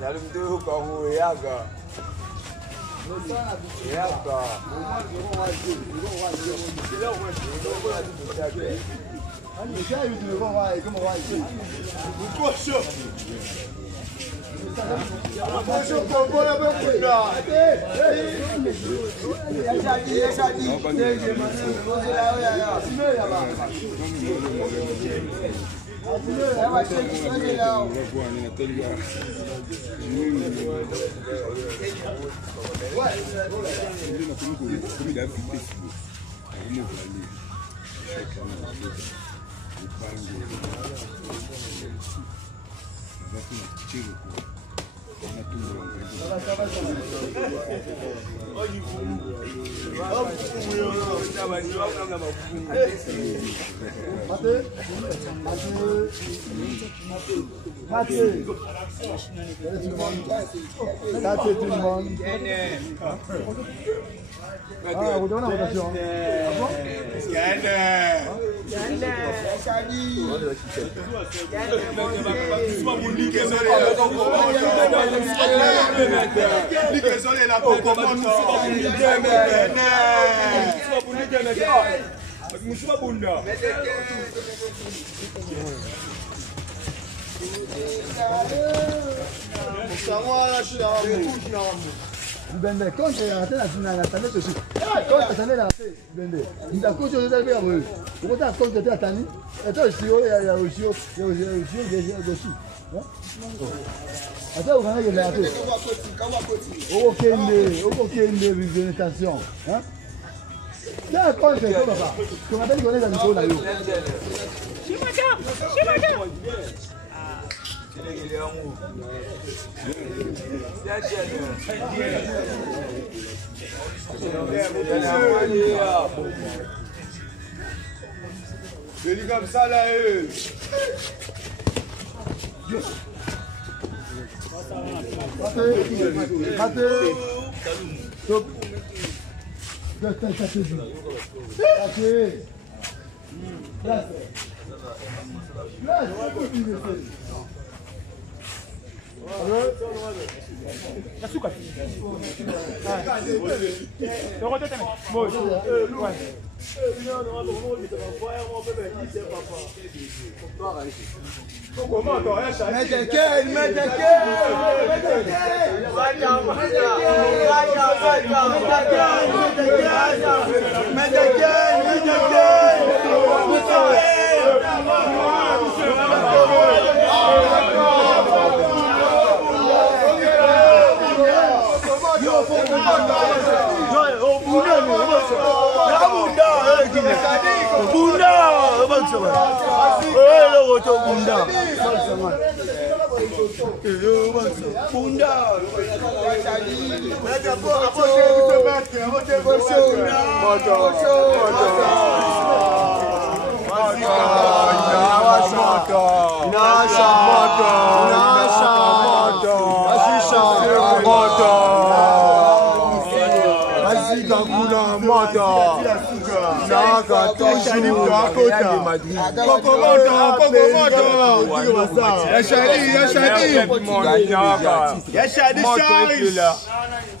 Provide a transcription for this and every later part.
Salut tu kau ya ga. Ya ga. Ah, vous donnez la votation. Bende, quand j'ai raté la finale, la tannée aussi. Quand la tannée l'a raté, Bende, il a coaché aux élèves à vous. Pourquoi quand tu étais à Tani, et toi aussi, il y a aussi, attends, vous avez raté. Ok, une attention. Tiens, quand c'est ça, papa. Comment t'as dit qu'on est dans le show là, yo? Je dis comme ça là,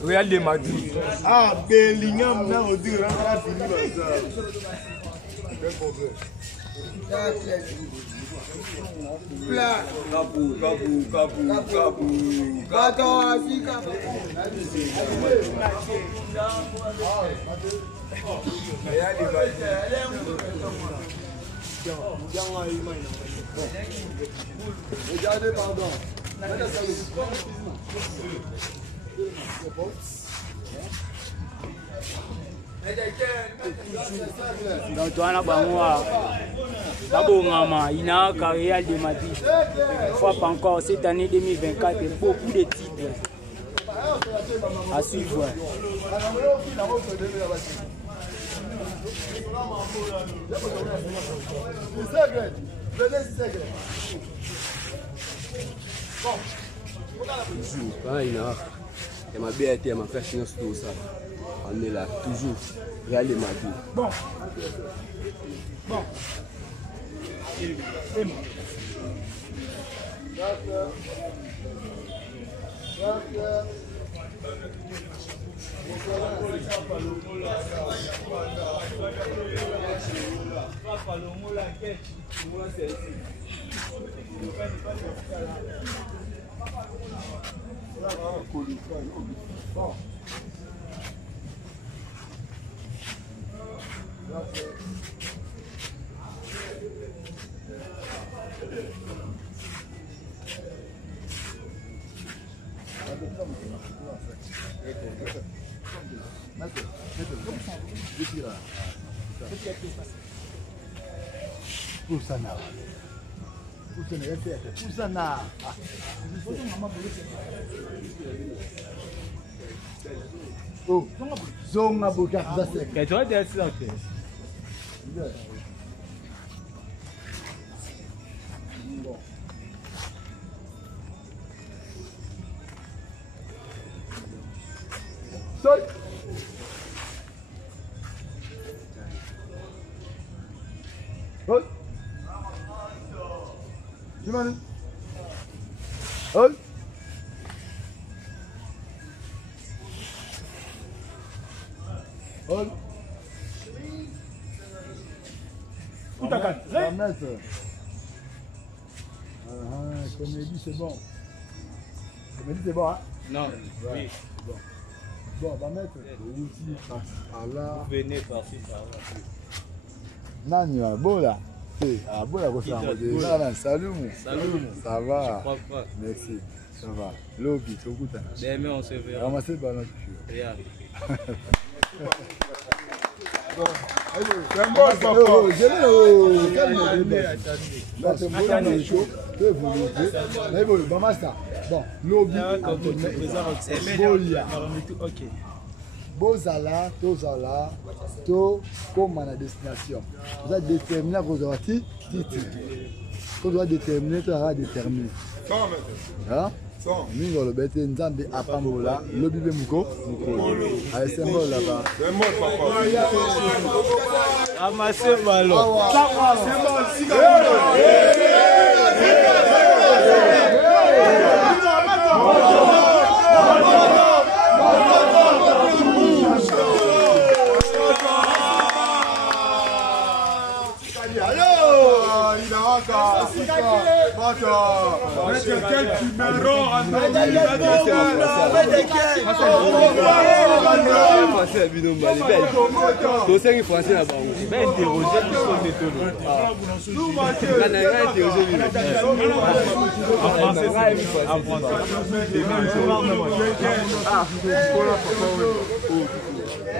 Real de Madrid. Ah, Bellingham, là, on dit, là, fini comme ça. Regardez, pardon. Donc, tu as la d'abord, maman, il y a un carrière de Madrid. Une fois pas encore, cette année 2024, beaucoup de titres à suivre. Il m'a bien été, il m'a fait chiner tout ça. On est là, toujours. Real de Madrid. Bon. Bon. Poussana. Oh, zonga boka zasek. Tu vois, tu es assis là. Sol. Oi. Gimana? Oi. Oi. Va mettre. Comédie, c'est bon. Comédie, c'est bon, hein? Non, oui. Bon, va mettre. Outil, Allah. Venez par-ci, par-là. Nani, bola. Ah, bola, salut. Salut. Ça va? Je crois pas. Merci. Ça va. Lobby, c'est au bout. Demain, on se verra. Ramassez le ballon. Regarde. C'est un bon Bozala, tozala, to comme à la destination. Vous êtes déterminé à cause de votre titre. Vous doit déterminer, tu auras déterminé. Hein? Mingo le bête nzambe apambola lobi be muko allez symbole là-bas C'est bon, papa. Amassez le ballon.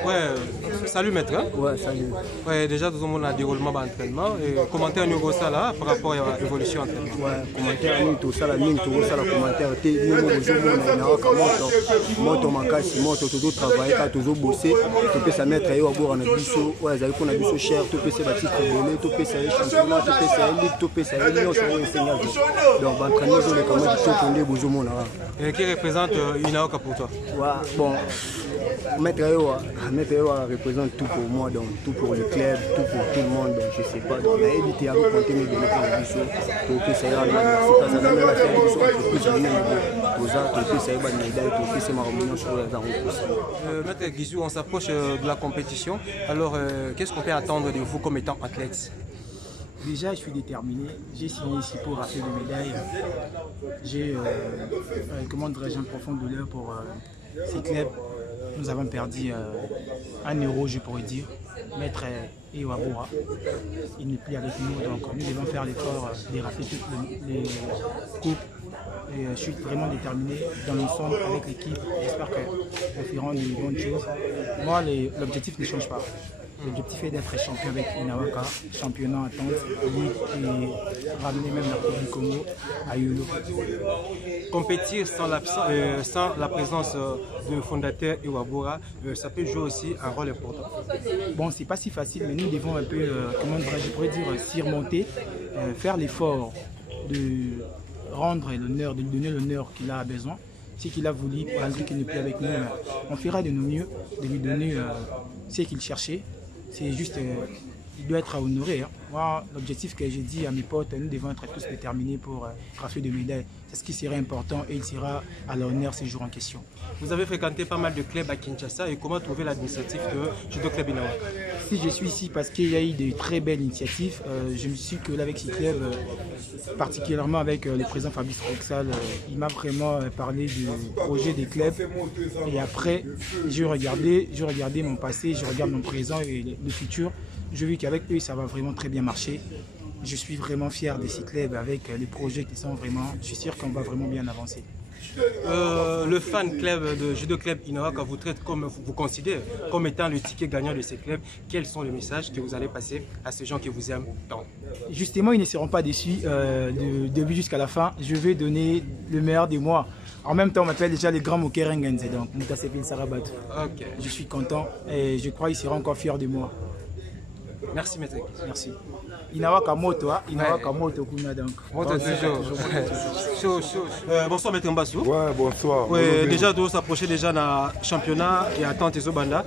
Ouais, salut maître. Hein? Ouais, salut. Ouais, déjà tout le monde a déroulement d'entraînement et commentaire nous ça là par rapport à l'évolution d'entraînement. Ouais, commentaire nous tout ça la ligne tout ça la commentaire te nous moto makasi moto tout travailler quand tout bosser tout peut ça mettre yo boire na biso ouais za ko na biso cher tout peut ça bâtir belé tout peut ça championnat tout peut ça ligue tout peut ça union sur le Sénégal. Donc entraînement les comment tout condé bozo mona. Et qui représente Inaoka pour toi? Ouais, bon Maître Ewa représente tout pour moi, donc tout pour le club, tout pour tout le monde, donc je sais pas. Donc on a évité à raconter mes bénéfices pour que ça ait la Maître Guizou, on s'approche de la compétition. Alors, qu'est-ce qu'on peut attendre de vous comme étant athlète? Déjà, je suis déterminé. J'ai signé ici pour rafler des médailles. J'ai un profond douleur pour ces clubs. Nous avons perdu 1 euro, je pourrais dire. Maître Ewabora, il n'est plus avec nous, donc nous devons faire l'effort de rafler toutes les coupes. Et je suis vraiment déterminé dans l'ensemble avec l'équipe. J'espère que nous ferons de bonnes choses. Moi, l'objectif ne change pas. L'objectif est d'être champion avec Inaoka, championnat en attente, ligue et ramener même la Coupe du Congo à Yolo. Compétir sans la présence du fondateur Ewabora, ça peut jouer aussi un rôle important. Bon, c'est pas si facile, mais nous devons un peu, je pourrais dire, surmonter, faire l'effort de rendre l'honneur, de lui donner l'honneur qu'il a besoin. ce qu'il a voulu, malgré qu'il n'est plus avec nous. On fera de nos mieux de lui donner ce qu'il cherchait. C'est juste, il doit être honoré. Hein. Moi, l'objectif que j'ai dit à mes potes, nous devons être tous déterminés pour rafler de médailles. C'est ce qui serait important et il sera à l'honneur ces jours en question. Vous avez fréquenté pas mal de clubs à Kinshasa et comment trouver l'initiative de Judo Club Inawaka? Si je suis ici parce qu'il y a eu de très belles initiatives, je me suis collé avec ces clubs, particulièrement avec le président Fabrice Roxal. Il m'a vraiment parlé du projet des clubs et après, je regardais mon passé, je regarde mon présent et le futur. Je vis qu'avec eux, ça va vraiment très bien marcher. Je suis vraiment fier de ces clubs avec les projets qui sont vraiment... Je suis sûr qu'on va vraiment bien avancer. Le fan club de Judo Club Inawaka vous traite comme vous considère comme étant le ticket gagnant de ces clubs. Quels sont les messages que vous allez passer à ces gens qui vous aiment tant? Justement, ils ne seront pas déçus du début jusqu'à la fin. Je vais donner le meilleur de moi. En même temps, on m'appelle déjà les grands Mokerengenze, donc Moutasepin Sarabat. Okay. Je suis content et je crois qu'ils seront encore fiers de moi. Merci maître. Merci. Inawaka moto, hein? Inawaka moto kuna donc. Moto toujours. Bonsoir maître Mbassou. Ouais, bonsoir. Ouais, déjà tu s'approcher déjà dans championnat et attente zo banda.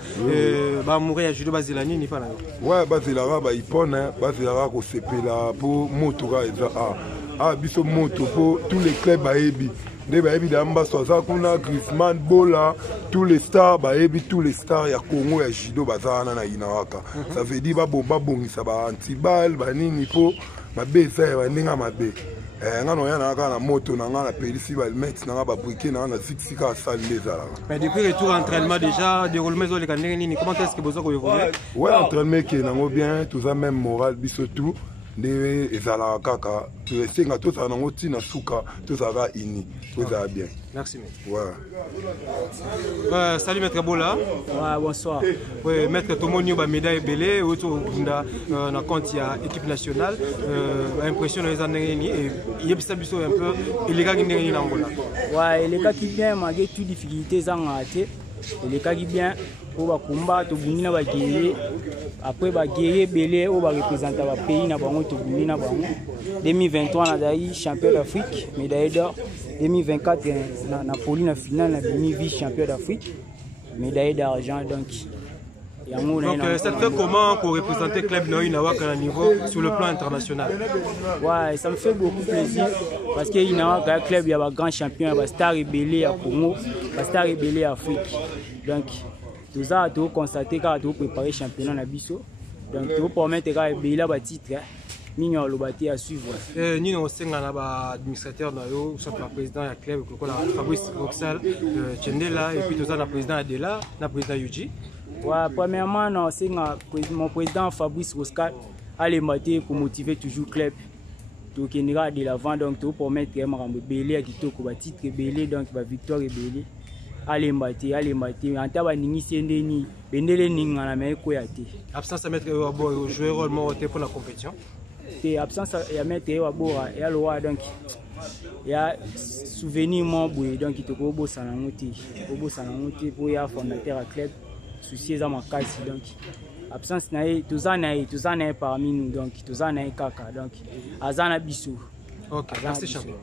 Ba mourir judo bazilani ni fana. Ouais, bazilara ba ipona, bazilara ko sepela pour moto ga eza biso moto pour tous les clubs baebi. Des baebi d'amba soza kuna Griezmann Bola, tous les stars baebi, tous les stars ya Congo ya judo bazana na Inawaka. Ça veut dire ba bomba bongisa ba antibal ba nini po ba besa ba ninga mabe. Ngano ya na na moto na ngana pelisi ba met na ba briquet na na sika salle les ala. Mais depuis retour entraînement déjà déroulement zo le kanenge nini comment est-ce que besoin ko évoluer? Ouais, entraînement qui nango bien, tout ça même moral biso tout. Ndewe ezala kaka tuesenga to ça nango tina suka to ça va ini to ça bien. Merci maître. Ouais. Salut maître Bola. Ouais, bonsoir. Ouais, maître Tomoni ba médaille belé autour bunda na compte ya équipe nationale impression les années ni et yebisa biso un peu et les gars qui n'ont Angola. Ouais, les gars qui bien malgré toutes difficultés en até. Les gars qui bien pour ba combat to buni na ba guerrier après ba guerrier belé on va représenter ba pays na bango to buni na bango 2023 na dai champion d'Afrique médaille d'or 2024 na Napoli na finale na demi vice champion d'Afrique médaille d'argent donc ça te fait comment pour représenter le club Inawaka à niveau sur le plan international? Ouais, ça me fait beaucoup plaisir parce que Inawaka club il y a un grand champion, il y a star rébellé à Congo, il star rébellé à Afrique. Donc tout ça tu constater quand tu préparer championnat na biso. Donc tu permettre que rébellé ba titre Nino Lobati à suivre. Nino Senga na ba administrateur na yo, soit le président du club Fabrice Roxal, Chendela et puis tout ça le président Adela, le président Yuji. Ouais, premièrement, c'est mon président Fabrice Roxal a les matés pour motiver toujours le club. Donc il ira de l'avant, donc pour permettre que je belé à Kitoko, titre belé, donc victoire belé. Allez maté, en tant que ni bendele ninga na koyate. Absence à mettre au joueur rôle pour la compétition. C'est absence à mettre au bord et à l'oa donc. Il y a souvenir mon boy donc il te kobo sanangote pour y a fondateur à club. Souci à ma casse donc absence nae tous en parmi nous donc tous en kaka donc azana biso. OK, merci champion.